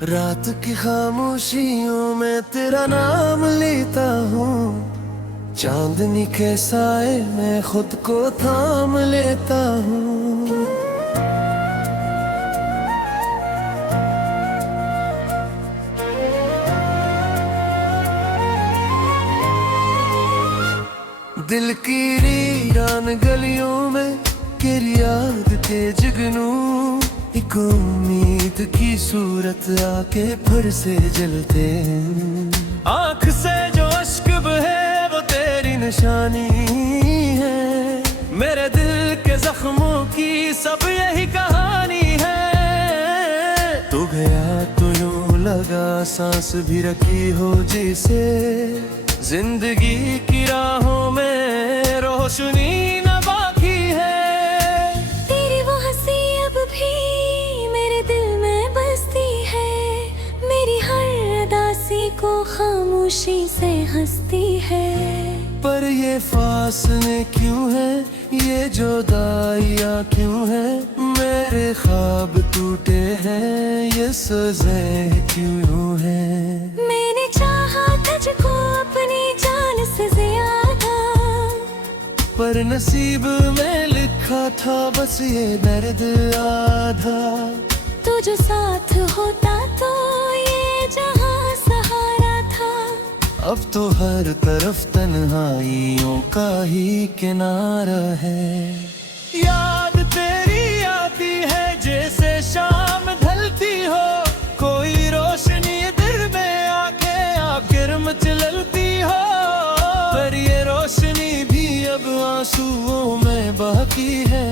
रात की खामोशियों में तेरा नाम लेता हूँ, चांदनी के साए में खुद को थाम लेता हूँ। दिल की वीरान गलियों में तेरी याद के जुगनू, एक उम्मीद की सूरत आके फिर से जलते हैं। आँख से जो अश्क बहे वो तेरी निशानी है, मेरे दिल के जख्मों की सब यही कहानी है। तू गया तो यूं लगा सांस भी रखी हो जैसे, जिंदगी की राहों में रोशनी न बाकी है। तेरी वो हंसी अब भी मेरे दिल में बसती है, मेरी हर उदासी को खामोशी से हंसती है। पर ये फासले क्यों है, ये जुदाइयाँ क्यों है, मेरे ख्वाब टूटे हैं, ये सज़े क्यों है। मैंने चाहा तुझको अपनी जान से ज्यादा, पर नसीब में लिखा था बस ये दर्द आधा। तू जो साथ होता तो ये जहां सहारा था। अब तो हर तरफ तन्हाइयों का ही किनारा है। याद तेरी आती है जैसे शाम ढलती हो, कोई रोशनी दिल में आके आखिर मचलती हो। पर ये रोशनी भी अब आंसुओं में बाकी है।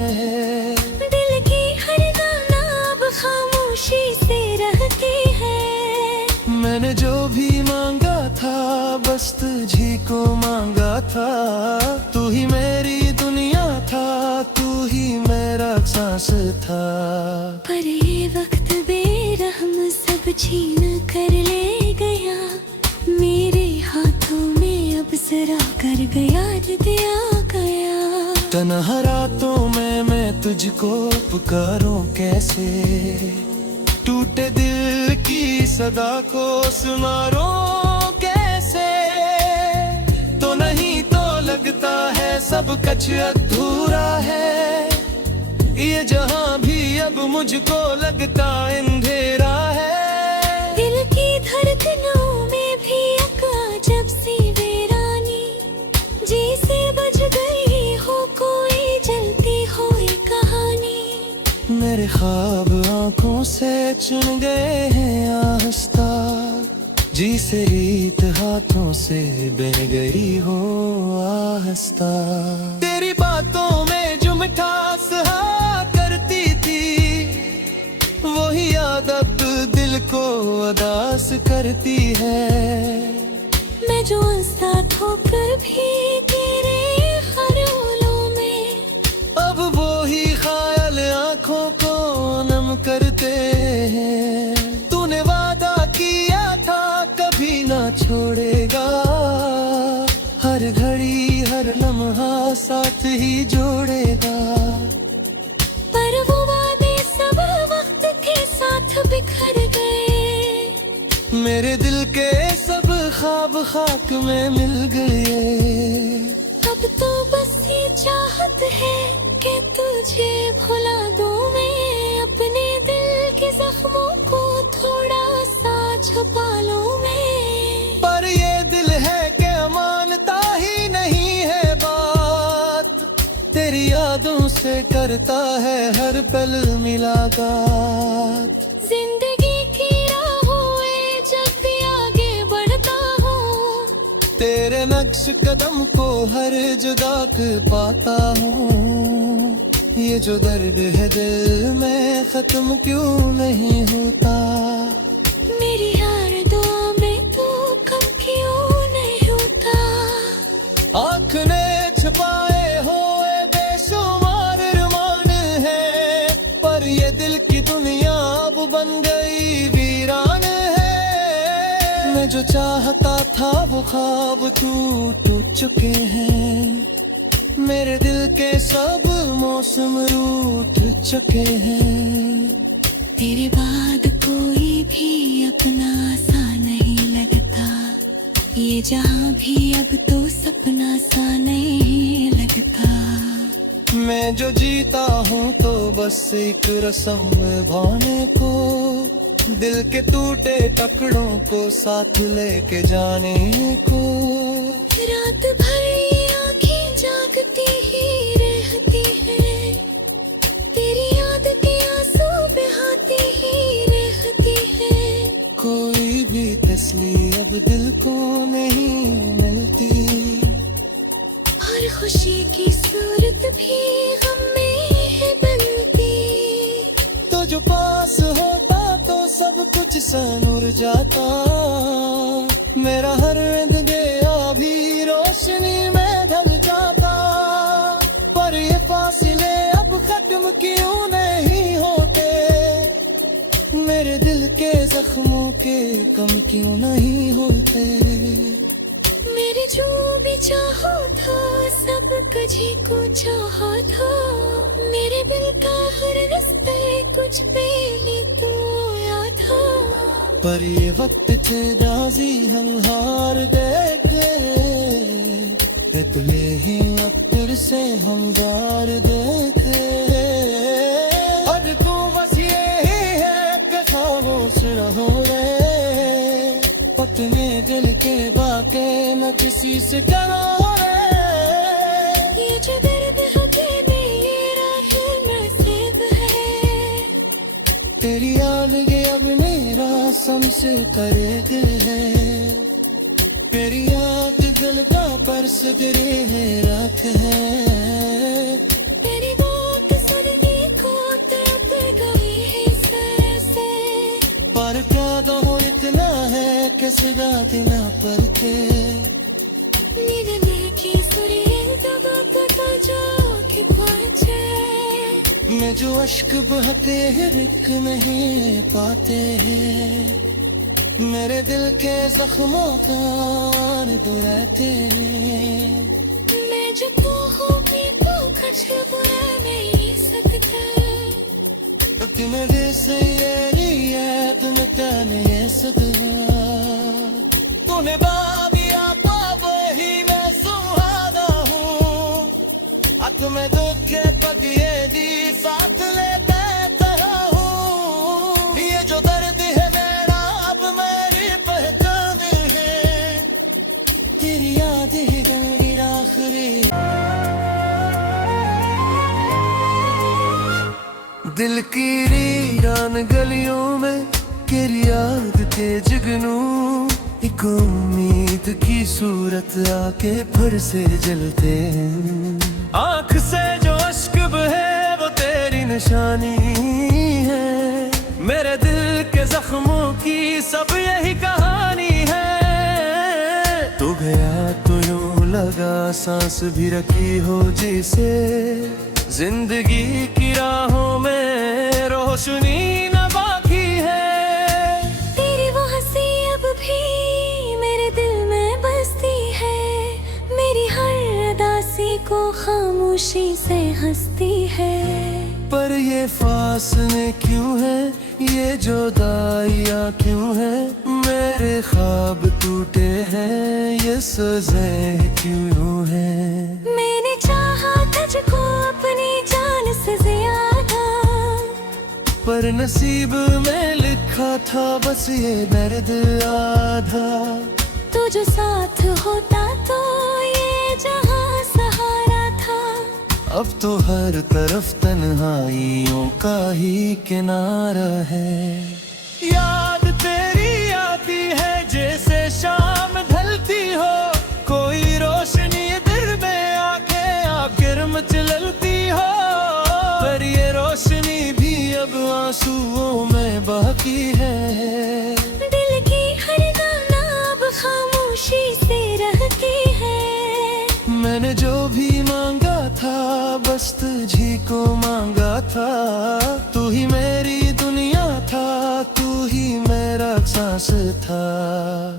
दिल की हर गाना अब खामोशी से रहती है। मैंने जो भी मांगा था बस तुझी को मांगा था, तू ही मेरी दुनिया था, तू ही मेरा सांस था। पर ये वक्त बेरहम सब छीन कर ले गया, मेरे हाथों में अब जरा कर गया दिया गया। तन्हा रातों में मैं तुझको पुकारूं कैसे, टूटे दिल की सदा को सुनारूं कैसे। तो नहीं तो लगता है सब कुछ अधूरा है, ये जहां भी अब मुझको लगता अंधेरा है। दिल की धड़कनों में भी एक अजब सी वीरानी, जैसे बज गई हो कोई जलती हुई कहानी। मेरे ख्वाब आंखों से चुन गए हैं आहिस्ता, जी से रीत हाथों से बह गई हो आहिस्ता। तेरी बातों में जो मिठास हा करती थी, वही याद अब दिल को उदास करती है। मैं जो हंसता ठोकर भी तेरे ख्यालों में, अब वो ही ख्याल आँखों को नम करते हैं। तूने वादा किया था कभी ना छोड़ेगा, हर घड़ी हर लम्हा साथ ही जोड़ेगा। पर वो वादे सब वक्त के साथ बिखर गए, मेरे दिल के सब ख्वाब खाक में मिल गए। अब तो बस ये चाहत है कि तुझे भुला दूं मैं, अपने दिल के जख्मों को थोड़ा सा छुपा लूं मैं। पर ये दिल है कि मानता ही नहीं है बात, तेरी यादों से करता है हर पल मुलाकात। जिंदगी की राहों में जब भी आगे बढ़ता हूँ, तेरे नक्श कदम को हर जुदा कर पाता हूँ। ये जो दर्द है दिल में खत्म क्यों नहीं होता, मेरी हर दुआ में तू कम क्यों नहीं होता। आँख ने छुपाए हुए बेशुमार अरमान है, पर ये दिल की दुनिया अब बन गई वीरान है। मैं जो चाहता था वो ख्वाब टूट चुके हैं, मेरे दिल के सब मौसम रूठ चुके हैं। तेरे बाद कोई भी ये जहाँ भी अब तो सपना सा नहीं लगता। मैं जो जीता हूँ तो बस एक रस्म निभाने को, दिल के टूटे टुकड़ों को साथ लेके जाने को। रात भर ये आँखें जागती ही रहती है, तेरी याद के आंसू बहाती ही रहती है। कोई भी तसल्ली अब दिल को नहीं मिलती, हर खुशी की सूरत भी गम में है बनती। तो जो पास होता तो सब कुछ सनूर जाता, मेरा हर रंग गया भी रोशनी में ढल जाता। पर ये फासले अब खत्म क्यों नहीं होते, मेरे दिल के जख्मों के कम क्यों नहीं होते। मेरे जो भी चाहो था सब तुझे को चाहा था, मेरे दिल का हर रास्ते कुछ पहले तो आया था। पर ये वक्त के राजी हम हार देखे, तुले ही अख्तर से हम गार देखे। और तू बस ये ही है कि खामोश रहो रे, अपने दिल के बातें न किसी से करो रे। ये जो दर्द हके मेरा है नसीब है, तेरी याद ये अब मेरा सबसे करे दिल है। तेरी याद दिल का बरस गिरे है रात है, तेरी बात सदके को तड़प गई है सर से। पर क्या तो इतना है कि सदा देना पर के। नींद में की सुरिए दबा पता जो कि पहुंचे, मैं जो अश्क बहते हैं रिक नहीं पाते हैं, मेरे दिल के जख्मों का रहते हैं। मैं जो होगी तो खर्च बुरा नहीं सकता, तुम्हें से ये तुम कहने सदा। तूने बाबिया तो वही मैं सुहाना हूँ, तुम्हें दुख के पगिए दी साथ लेते तरह हूँ। ये जो दर्द है मेरा अब मेरी पहचान है, तेरी याद है गंगी आखिरी। दिल की वीरान गलियों में तेरी याद के जुगनू, एक उम्मीद की सूरत आके फिर से जलते हैं। आँख से जो अश्क बहे वो तेरी निशानी है, मेरे दिल के जख्मों की सब यही कहानी है। तू गया तो यूं लगा सांस भी रखी हो जिसे, जिंदगी की राहों में रोशनी न बाकी है। तेरी वो हंसी अब भी मेरे दिल में बसती है, मेरी हर उदासी को खामोशी से हंसती है। पर ये फासले क्यों है, ये जुदाइयाँ क्यों है, मेरे ख्वाब टूटे हैं ये सज़े क्यों है। मैंने चाहा तुझको अपनी जान से ज्यादा, पर नसीब में लिखा था बस ये दर्द आधा। तू जो साथ होता तो ये जहां सहारा था। अब तो हर तरफ तन्हाइयों का ही किनारा है। याद तेरी आती है जैसे शाम ढलती हो, कोई रोशनी दिल में आके आखिर मचलती हो। पर ये रोशनी भी अब आंसुओं में बाकी है, दिल की हर गाना अब खामोशी से रहती है। मैंने जो भी मांगा था बस तुझी को मांगा था, तू ही मेरी दुनिया था, तू ही मेरा सांस था।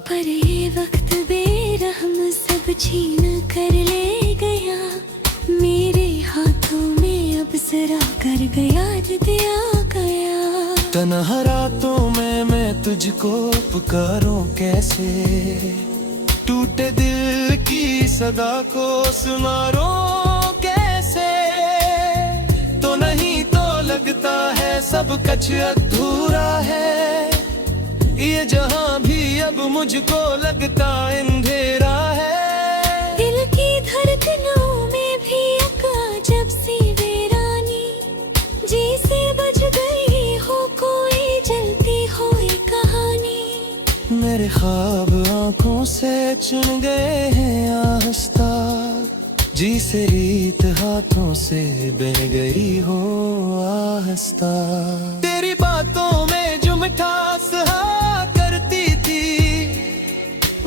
पर ये वक्त बेरहम सब छीन कर ले गया, मेरे हाथों में अब जरा कर गया दिया गया। तन्हा रातों में मैं तुझको पुकारूं कैसे, टूटे दिल की सदा को सुनारो कैसे, तो नहीं तो लगता है सब कुछ अधूरा है। ये जहां भी अब मुझको लगता अंधेरा है। दिल की धड़कनों में भी एक अजब सी वीरानी, जैसे बज गई हो कोई जलती हुई कहानी। मेरे ख्वाब आंखों से चुन गए हैं आहिस्ता, जी से रीत हाथों से बह गई हो आहिस्ता। तेरी बातों में जो मिठास करती थी,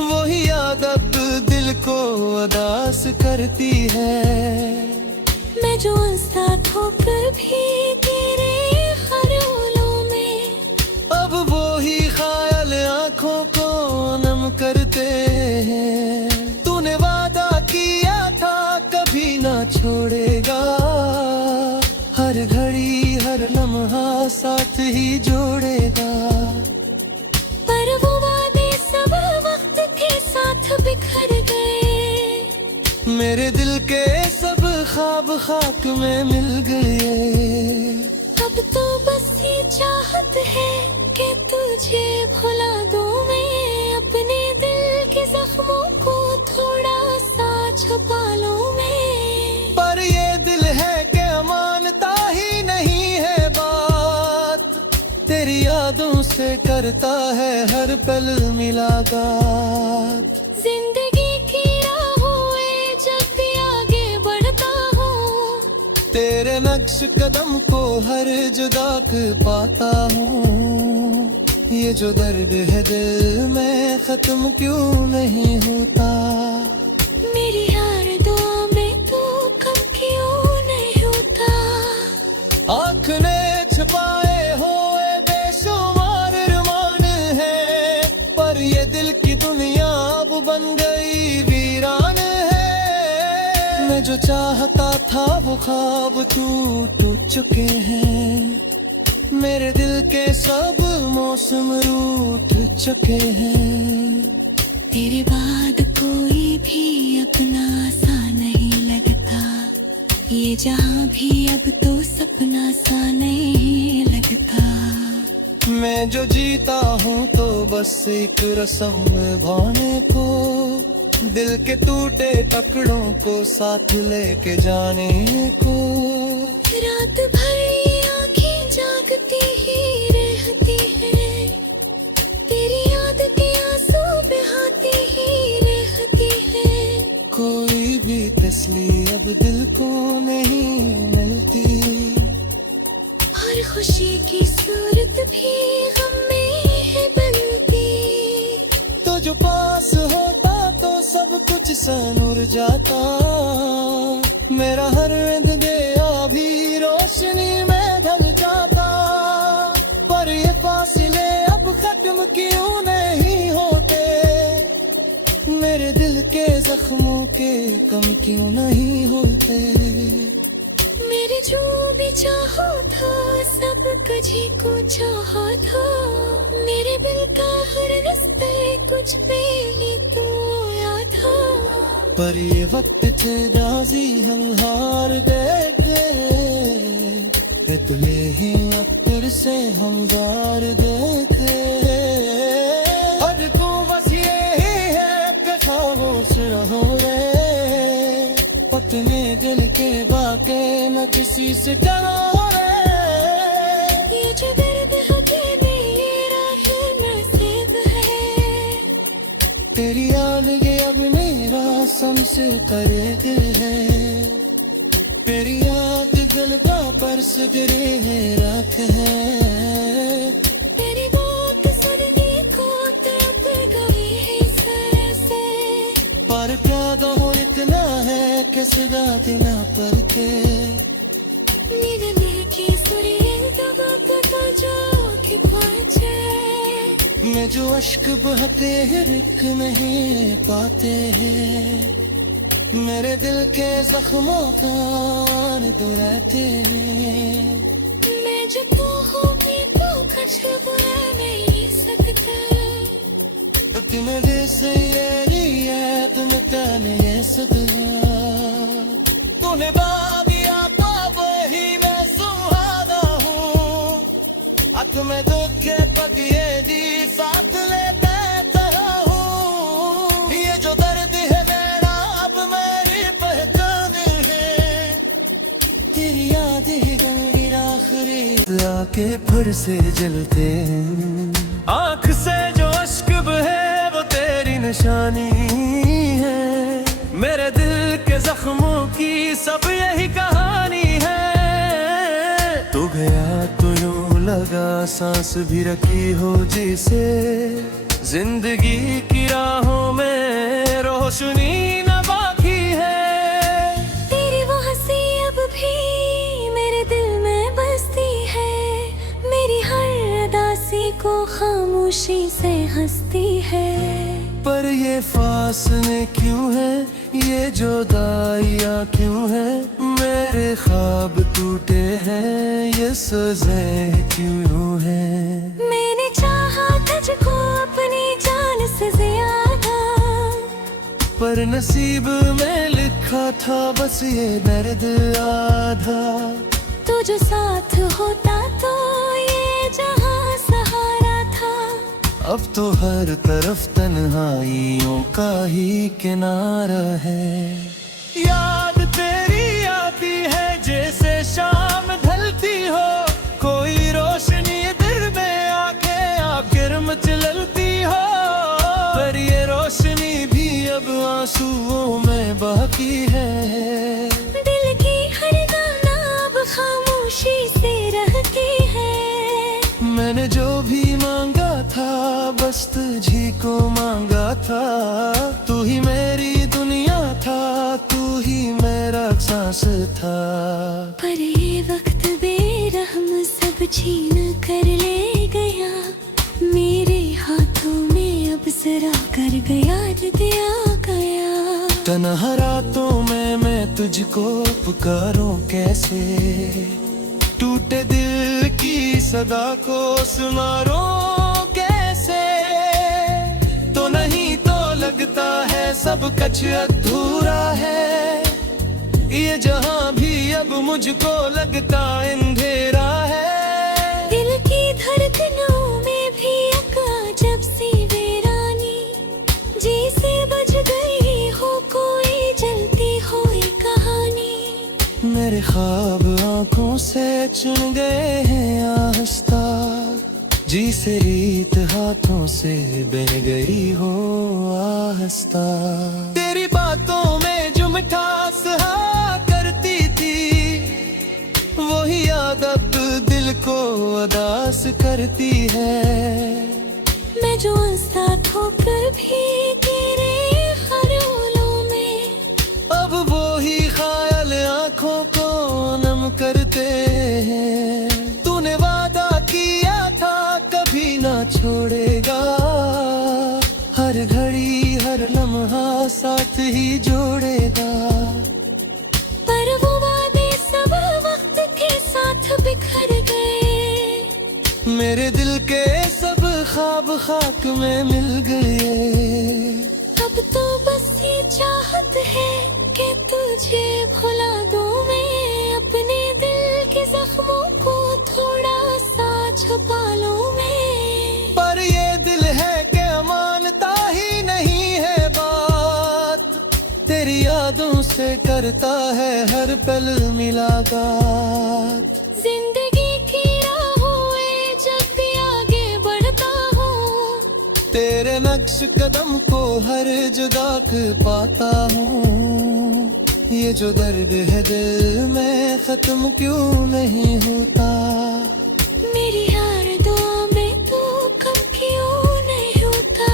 वही याद अब दिल को उदास करती है। मैं जो हंसता ठोकर भी तेरे ख्यालों में, अब वो ही ख्याल आंखों को नम करते हैं। तूने वादा किया था कभी ना छोड़ेगा, हर घड़ी हर लम्हा साथ ही जोड़ेगा। पर वो वादे सब वक्त के साथ बिखर गए, मेरे दिल के सब ख्वाब खाक में मिल गए। अब तो बस ये चाहत है कि तुझे भुला दूं मैं, अपने दिल के जख्मों को थोड़ा सा छुपा लूं मैं। पर ये दिल है कि मानता ही नहीं है बात, तेरी यादों से करता है हर पल मुलाकात। जिंदगी की राहों में जब भी आगे बढ़ता हूँ, तेरे नक्श कदम को हर जुदा कर पाता हूँ। ये जो दर्द है दिल में खत्म क्यों नहीं होता, मेरी हर दुआ में तू कम क्यों नहीं होता। आँख ने छुपाए हुए बेशुमार अरमान है, पर ये दिल की दुनिया अब बन गई वीरान है। मैं जो चाहता था वो ख्वाब टूट चुके हैं, मेरे दिल के सब मौसम रूठ चुके हैं। तेरे बाद कोई भी अपना सा नहीं लगता, ये जहां भी अब तो सपना सा नहीं लगता। मैं जो जीता हूँ तो बस एक रस्म निभाने को, दिल के टूटे टुकड़ों को साथ लेके जाने को। रात भर ये आँखें जागती ही रहती है, तेरी याद के आंसू बहाती ही रहती है। कोई भी तसल्ली अब दिल को नहीं मिलती, हर खुशी की सूरत भी गम में है बनती। तो जो पास होता तो सब कुछ सनूर जाता, मेरा हर रिंद गया भी रोशनी में ढल जाता। पर ये फासले अब खत्म क्यों नहीं होते, मेरे दिल के जख्मों के कम क्यों नहीं होते। मेरे जो भी चाहो था सब कुछ ही को चाहा था, मेरे दिल का हर रिश्ते कुछ पहले तो आया था। पर ये वक्त थे राजी हम हार गए थे, तुले ही अक्तर से हम गार गए थे। अब तू बस ये ही है कि खामोश रहो रे, अपने दिल के बाके न किसी से डरो रे। ये जो दर्द है मेरा है नसीब है, तेरी याद ये अब मेरा सबसे करीब है। तेरी याद दिल का बरस गिरे है रात है, तेरी बात सुनने को तड़प गई है सर से। पर प्यार हो इतना है कि सदा देना पर के, नींद लेके सुरिए दबा पता जो कि पहुंचे। मैं जो अश्क बहते हैं रिक नहीं पाते हैं, मेरे दिल के जख्मों का दुराते हैं। मैं जो तू हूँ मैं तो कुछ बुरा नहीं सकता, तुम मेरे से ये में तेने ये सदमा तूने बागिया वही मैं सुहाना हूँ हाथ में दुखे पगिए दी साथ लेते हूँ ये जो दर्द है मेरा अब मेरी पहचान है तेरी याद ही गंभीर आखिरी आके फिर से जलते आँख से जो अश्क है वो तेरी निशानी है मेरे दिल के जख्मों की सब यही कहानी है तू गया तो यूं लगा सांस भी रखी हो जिसे जिंदगी की राहों में रोशनी न बाकी है तेरी वो हंसी अब भी मेरे दिल में बसती है मेरी हर अदासी को खामोशी से हंसती है पर ये फासले क्यों है ये जुदाइयाँ क्यों है मेरे ख्वाब टूटे हैं ये सज़ें क्यों है मैंने चाहा तुझको अपनी जान से ज्यादा पर नसीब में लिखा था बस ये दर्द आधा तू जो साथ होता तो ये जहां सहारा था अब तो हर तरफ तन्हाइयों का ही किनारा है याद तेरी आती है जैसे शाम ढलती हो कोई रोशनी दिल में आके आखिर मचलती हो पर ये रोशनी भी अब आंसुओं में बाकी है दिल की हर गाना अब खामोशी से रहती है मैंने जो भी मांगा था बस तुझी को मांगा था तू ही मेरी दुनिया था तू ही मेरा सांस था पर ये वक्त बेरहम सब छीन कर ले गया मेरे हाथों में अब जरा कर गया दिया गया तन्हा रातों में मैं तुझको पुकारूं कैसे टूटे दिल की सदा को सुनारूं कैसे तो नहीं तो लगता है सब कुछ अधूरा है ये जहां भी अब मुझको लगता अंधेरा है दिल की धड़कनों में भी एक अजब सी वीरानी जैसे बज गई हो कोई जलती हुई कहानी मेरे ख्वाब आंखों से चुन गए हैं आहिस्ता जी से रीत हाथों से बह गई हो आहिस्ता तेरी बातों में जो मिठास हा करती थी वही याद अब दिल को उदास करती है मैं जो हंसता ठोकर भी तेरे ख्यालों में अब वो ही ख्याल आंखों को नम करते हैं तूने वादा किया था कभी ना छोड़ेगा हर घड़ी हर लम्हा साथ ही जोड़ेगा पर वो वादे सब वक्त के साथ बिखर गए मेरे दिल के सब ख्वाब खाक में मिल गए अब तो बस ये चाहत है कि तुझे भुला दूं मैं अपने दिल के जख्मों को थोड़ा सा छुपा लूं मैं पर ये दिल है कि मानता ही नहीं है बात तेरी यादों से करता है हर पल मुलाकात जिंदगी की राहों में जब भी आगे बढ़ता हूँ तेरे नक्श कदम को हर जुदा कर पाता हूँ ये जो दर्द है दिल में खत्म क्यों नहीं होता मेरी हर दुआ में तू कम क्यों नहीं होता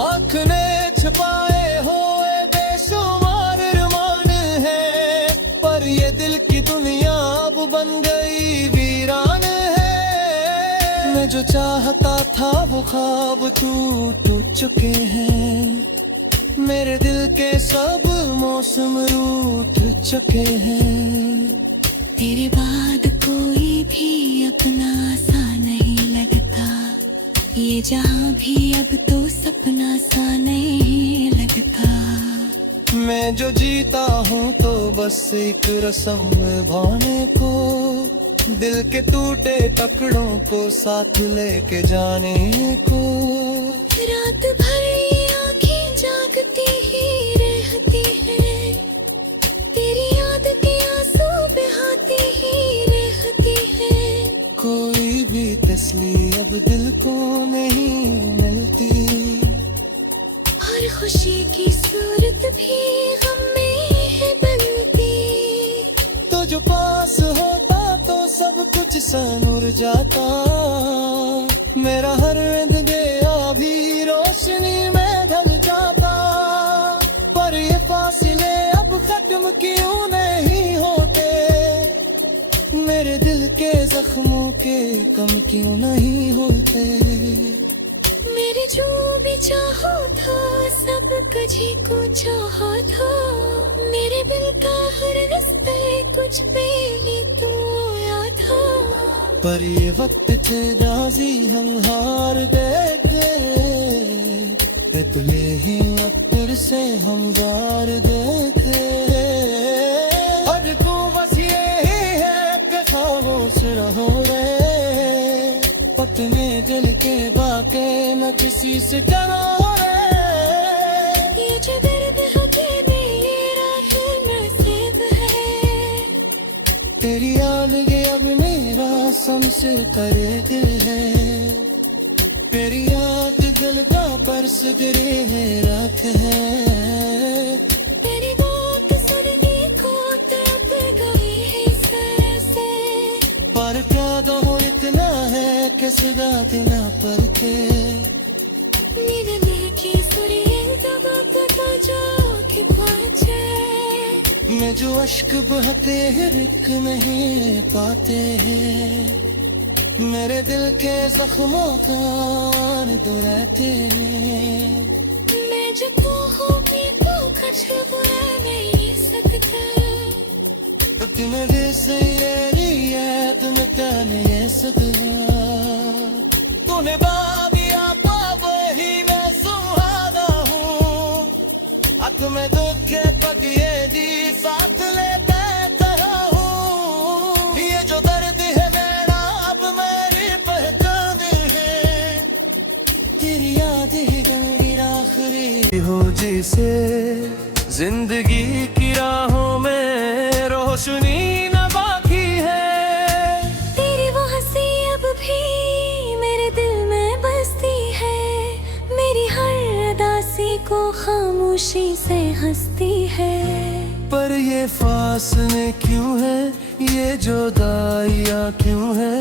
आँख ने छुपाए हुए बेशुमार अरमान है पर ये दिल की दुनिया अब बन गई वीरान है मैं जो चाहता था वो ख्वाब टूट चुके हैं मेरे दिल के सब मौसम रूठ चुके हैं तेरे बाद कोई भी अपना सा नहीं लगता ये जहां भी अब तो सपना सा नहीं लगता मैं जो जीता हूँ तो बस एक रस्म निभाने को, दिल के टूटे टुकड़ों को साथ लेके जाने को। रात भर ये आँखें जागती ही रहती है, तेरी याद के आंसू बहाती ही रहती है। कोई भी तसल्ली अब दिल को नहीं मिलती, हर खुशी की सूरत भी गम में है बनती। तो जो पास होता तो सब कुछ सनूर जाता, मेरा हर रिंद गया भी रोशनी में ढल जाता। पर ये फासले अब खत्म क्यों नहीं होते, मेरे दिल के जख्मों के कम क्यों नहीं होते। मेरे जो भी चाहो था सब तुझे को चाहा था, मेरे दिल का हर रिश्ते कुछ पहले तू आया था। पर ये वक्त थे राजी हम हार गए थे, तुले ही अक्तर से हम गार गए थे। और तू बस ये ही है कि खामोश रहो रे, अपने दिल के बाके न किसी से डरो रे। ये जो दर्द है मेरा है नसीब है, तेरी याद ये अब मेरा सबसे करीब है। तेरी याद दिल का बरस गिरे है राख है, तेरी बात सुन के को तड़प गई है सर से। पर प्यार हो इतना है कि सदा देना पर के, नींद में की सुरिए तब पता जो कि पहुंचे। मैं जो अश्क बहते हैं रिक नहीं पाते हैं, मेरे दिल के जख्मों का दुराते हैं। मैं जो तू होगी तो कुछ बुरा नहीं सकता, तुम्हें से ये तुम क्या नहीं सकता। तूने बाबिया वही मैं सुहाना हूँ, तुम्हें दुख के पकिए दी साथ ले बैठा हूँ। ये जो दर्द है मेरा अब मेरी पहचान है, तेरी याद है मेरी आखिरी हो जिसे जिंदगी की राहों में रोशनी न बाकी है। तेरी वो हंसी अब भी मेरे दिल में बसती है, मेरी हर उदासी को खामोशी से हंसती है। पर ये फासले क्यों है, ये जुदाइयाँ क्यों है,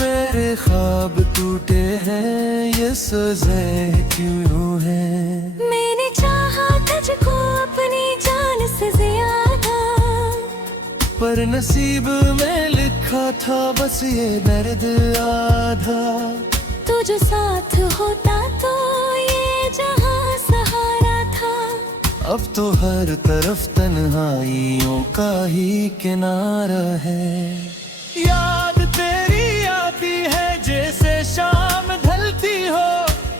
मेरे ख्वाब टूटे हैं ये सज़े क्यों है। मैंने चाहा तुझको अपनी जान से ज्यादा, पर नसीब में लिखा था बस ये दर्द आधा। तू जो साथ होता तो ये जहां सहारा था। अब तो हर तरफ तन्हाइयों का ही किनारा है। याद तेरी आती है जैसे शाम ढलती हो,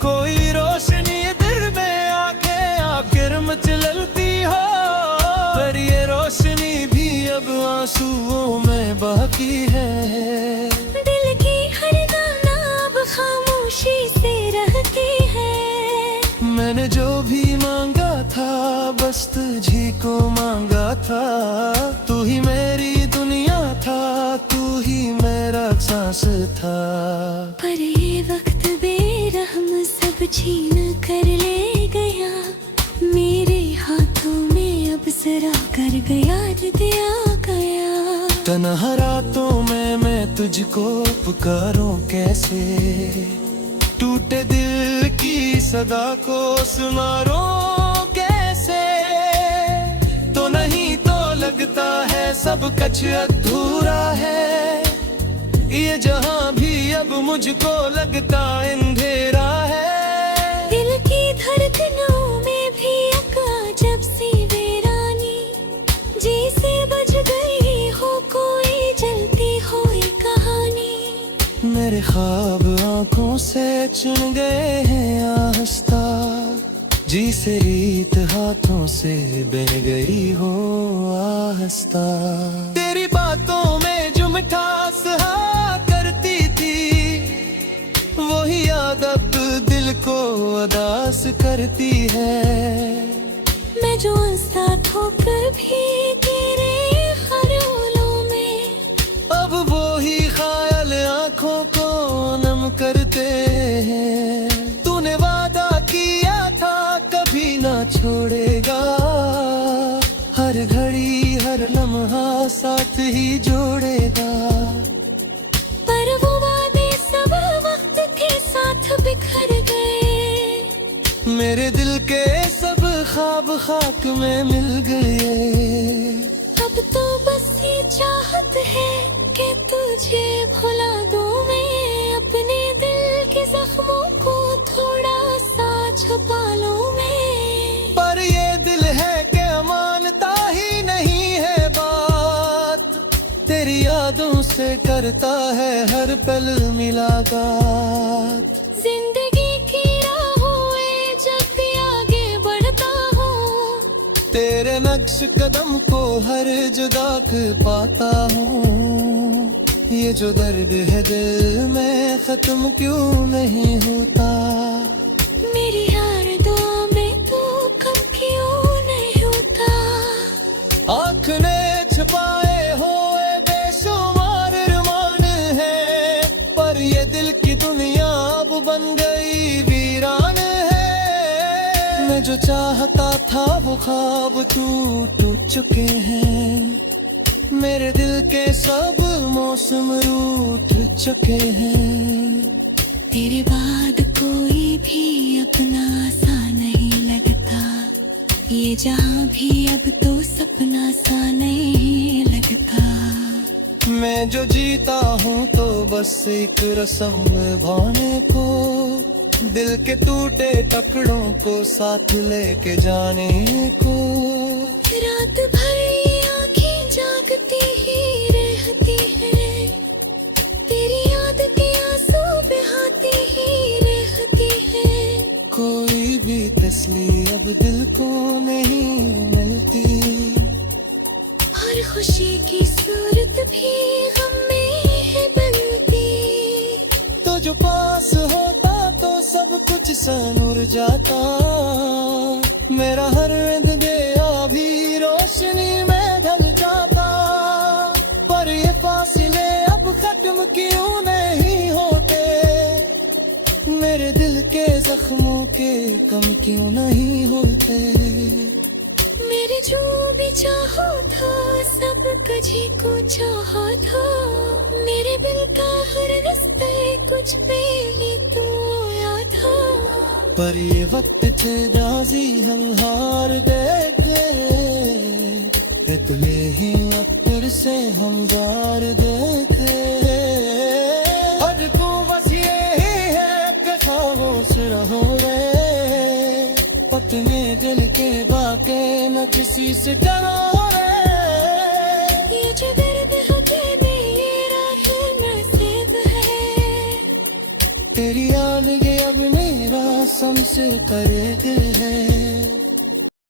कोई रोशनी दिल में आके आखिर मचलती हो। पर ये रोशनी भी अब आंसुओं में बाकी है, दिल की हर गाना अब खामोशी से रहती है। मैंने जो भी मांगा था बस तुझी को मांगा था, तू ही मेरी दुनिया था, तू ही मेरा सांस था। पर ये वक्त बेरहम सब छीन कर ले गया, मेरे हाथों में अब जरा कर गया दिया गया। तन्हा रातों में मैं तुझको पुकारूं कैसे, टूटे दिल की सदा को सुनारूं कैसे। तो नहीं तो लगता है सब कुछ अधूरा है, ये जहां भी अब मुझको लगता अंधेरा है। दिल की धड़कनों में भी अजब सी वीरानी, जैसे बज गई हो कोई जलती हुई कहानी। मेरे ख्वाब आंखों से चुन गए हैं आहिस्ता, जी से रीत हाथों से बह गई हो आहिस्ता। तेरी बातों में जो मिठास हा करती थी, वही याद अब दिल को उदास करती है। मैं जो हंसता ठोकर भी तेरे ख्यालों में, अब वो ही ख्याल आंखों को नम करते हैं। तूने वादा किया था कभी ना छोड़ेगा, हर घड़ी हर लम्हा साथ ही जोड़ेगा। पर वो वादे सब वक्त के साथ बिखर गए, मेरे दिल के सब ख्वाब खाक में मिल गए। अब तो बस ये चाहत है कि तुझे भुला दूं मैं, अपने दिल के जख्मों को थोड़ा सा छुपा लूं मैं। पर ये दिल है कि मानता ही नहीं है बात, तेरी यादों से करता है हर पल मुलाकात। जिंदगी की राहों में जब भी आगे बढ़ता हूँ, तेरे नक्श कदम को हर जुदा कर पाता हूँ। ये जो दर्द है दिल में खत्म क्यों नहीं होता, मेरी हर दुआ में तू कम क्यों नहीं होता। आँख ने छुपाए हुए बेशुमार अरमान है, पर ये दिल की दुनिया अब बन गई वीरान है। मैं जो चाहता था वो ख्वाब टूट चुके हैं, मेरे दिल के सब मौसम रूठ चुके हैं। तेरे बाद कोई भी अपना सा नहीं लगता, ये जहाँ भी अब तो सपना सा नहीं लगता। मैं जो जीता हूँ तो बस एक रस्म निभाने को, दिल के टूटे टुकड़ों को साथ लेके जाने को। रात भर ये आँखें जागती ही रहती है, तेरी याद के आंसू बहाती ही रहती है। कोई भी तसल्ली अब दिल को नहीं मिलती, हर खुशी की सूरत भी गम में है बनती। तो जो पास होता तो सब कुछ सनूर जाता, मेरा हर रंग गया भी रोशनी में ढल जाता। पर ये फासले अब खत्म क्यों नहीं होते, मेरे दिल के जख्मों के कम क्यों नहीं होते। मेरे जो भी चाहो था सब तुझे को चाहा था, मेरे दिल का हर रास्ते कुछ पहले तू आया था। पर ये वक्त थे राजी हम हार देखे, तुले ही अक्सर से हम गार देखे। हर तू बस ये ही है कि खामोश रहो रे, पतने दिल के बाके न किसी से डरो रे। ये जो दर्द है मेरा है नसीब है, तेरी आलगे अब मेरा समझ करे दिल है।